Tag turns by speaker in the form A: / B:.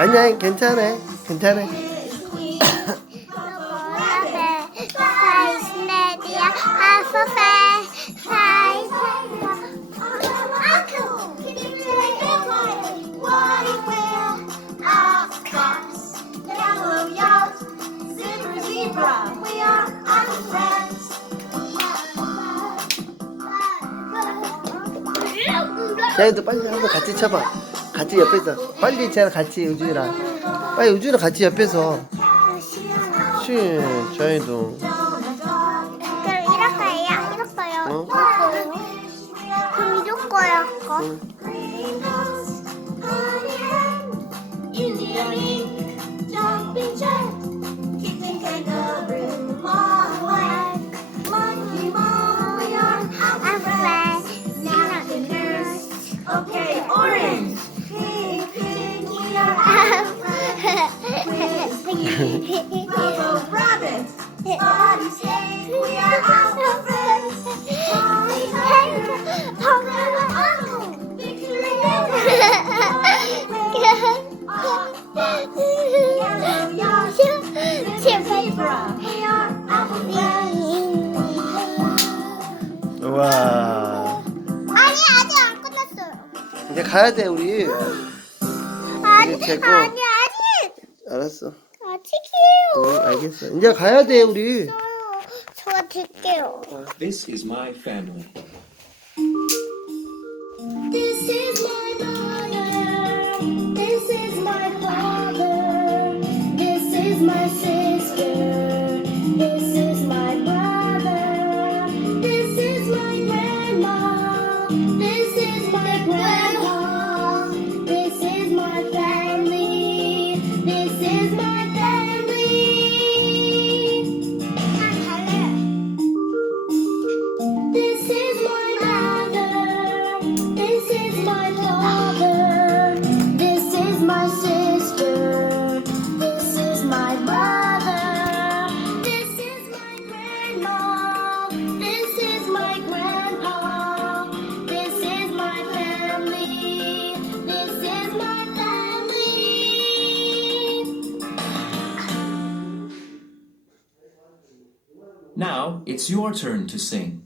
A: 아니야 괜찮아 괜찮아
B: We are friends.
A: 자기도 빨리 한번 같이 쳐봐 같이 옆에서. 빨리 쟤랑 같이 우준이랑 빨리 우준이랑 같이 옆에서. 쉬 자기도.
C: 그럼 해요? 이렇게요?
A: 어?
C: 그럼 이럴 거야, 그
A: 와
C: 아니, 아직 안 끝났어요.
A: 이제 가야 돼 우리
C: 아니,
A: 제거.
C: 아니, 아직.
A: 알았어
C: 아직이에요.
A: 응 알겠어 이제 가야 돼 우리
C: 저 드릴게요.
D: This is my family.
B: This is my mother. This is my father. This is my sister.
D: Now it's your turn to sing.